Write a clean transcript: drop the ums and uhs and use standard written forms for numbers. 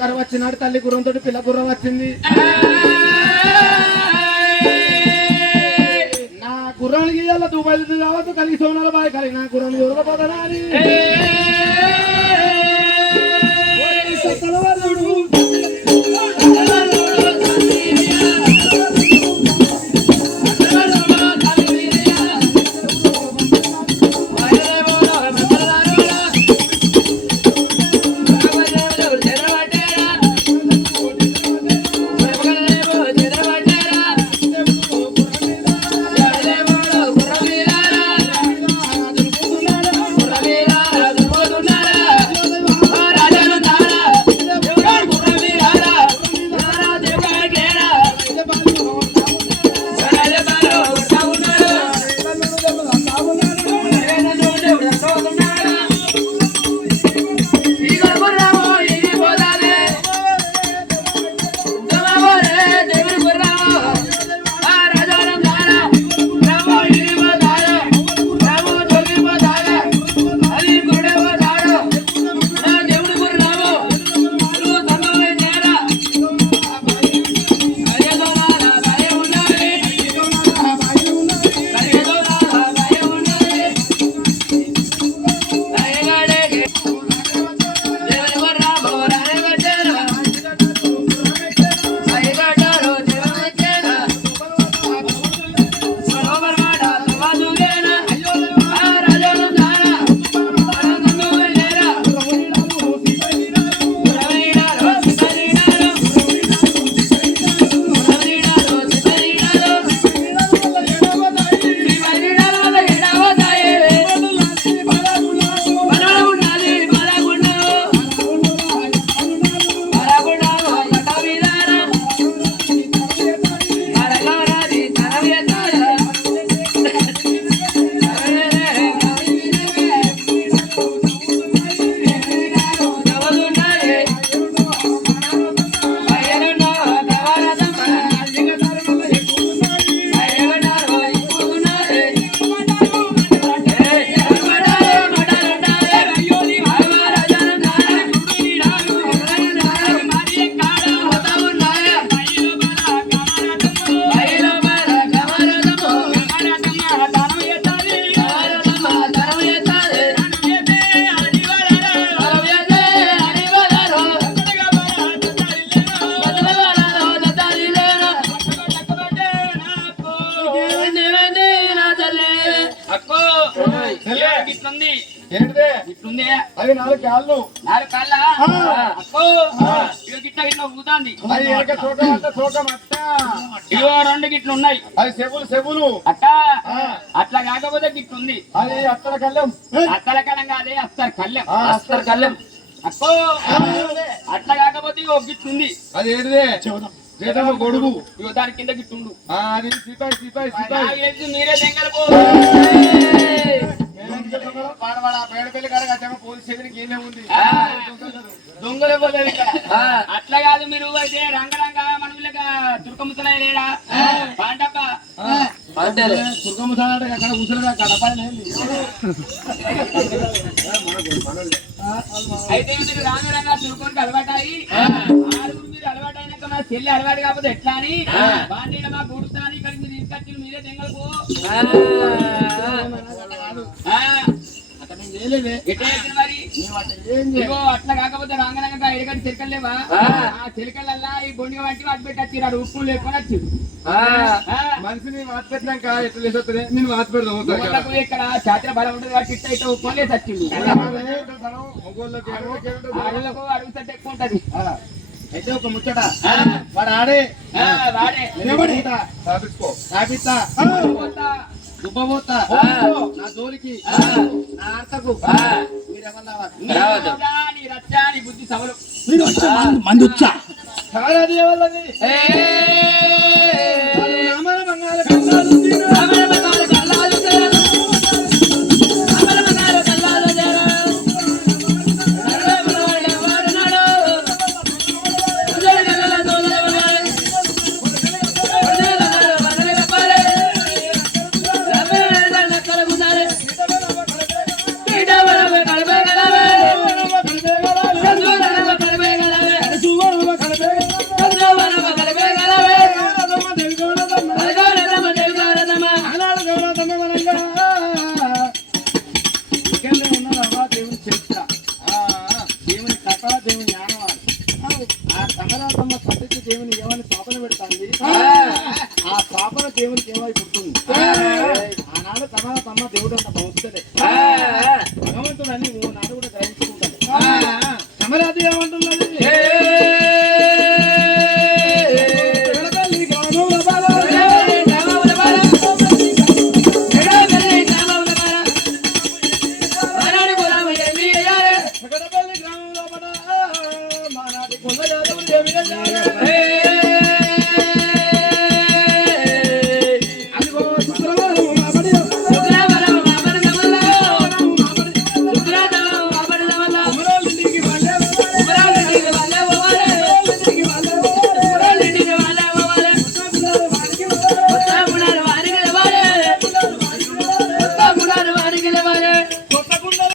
కర వచ్చినాడు తల్లి గుర్రంతో పిల్ల గుర్రం వచ్చింది. నా గుర్రం గీయాల దుబాయ్ కావచ్చు కలిగి సోనాల బాయ్ కలిగి నా గుర్రం దొరకపోతానా అని అవి 4 కాళ్ళు 4 కాళ్ళ అక్కో ఇగో గిట్ల గిట్ల ఊతాంది అది ఏక చోకమట్ట ఇగో 2 గిట్లు ఉన్నాయి అది సెబులు అట్ట అట్లా కాకపోతే గిట్లు ఉంది అది అత్తల కళ్ళం కాదే అస్తర్ కళ్ళం అక్కో అట్లా కాకపోతే ఇగో గిట్లు ఉంది అది ఏడిదే చేతమ గొడుగు ఇగో దాని కింద గిట్టుండు అది సిపాయి మీరే దెంగలపో దొంగలు అట్లా కాదు మీరు అయితే రంగరంగ మన వీళ్ళగా తుర్కముసలా లేడా పాండప్ప తుర్కముసలాట అక్కడ ముసలిగా అయితే మీరు రంగరంగా తుర్కోనికి అలవాటాయి మీరు అలవాటైనాక మా చెల్లి అలవాటు కాకపోతే ఎట్లా అని బాండీల మా గుడుస్తా అని ఇక్కడ మీరు తీసుకొచ్చి మీరే దెంగలకు అట్లా కాకపోతే రాంగరంగా ఎడగంటి చిలకలు లేవా ఆ చిలకలల్లా ఈ బొండిగా వంటి వాటి పెట్టి వచ్చి ఉప్పు లేకొని వచ్చి మనిషిని వాత పెట్టినాక ఎట్లా లేసొస్తుంది నేను వాత పెడదాం ఇక్కడ చాత్ర బలం ఉంటుంది వాటి ఇట్ట ఇట్లా ఉప్పు లేసి వచ్చింది అడుగుతుంటే ఎక్కువ ఉంటది అయితే ఒక ముచ్చట వాడు ఆడే తాపిస్తా దుబ్బబోతా నా జోలికి నా ఆర్తకు మీరేమన్నా బుద్ధి సవలు మంది వచ్చా వాళ్ళది ఆ పాపన దేవునికి ఏమై పుట్టింది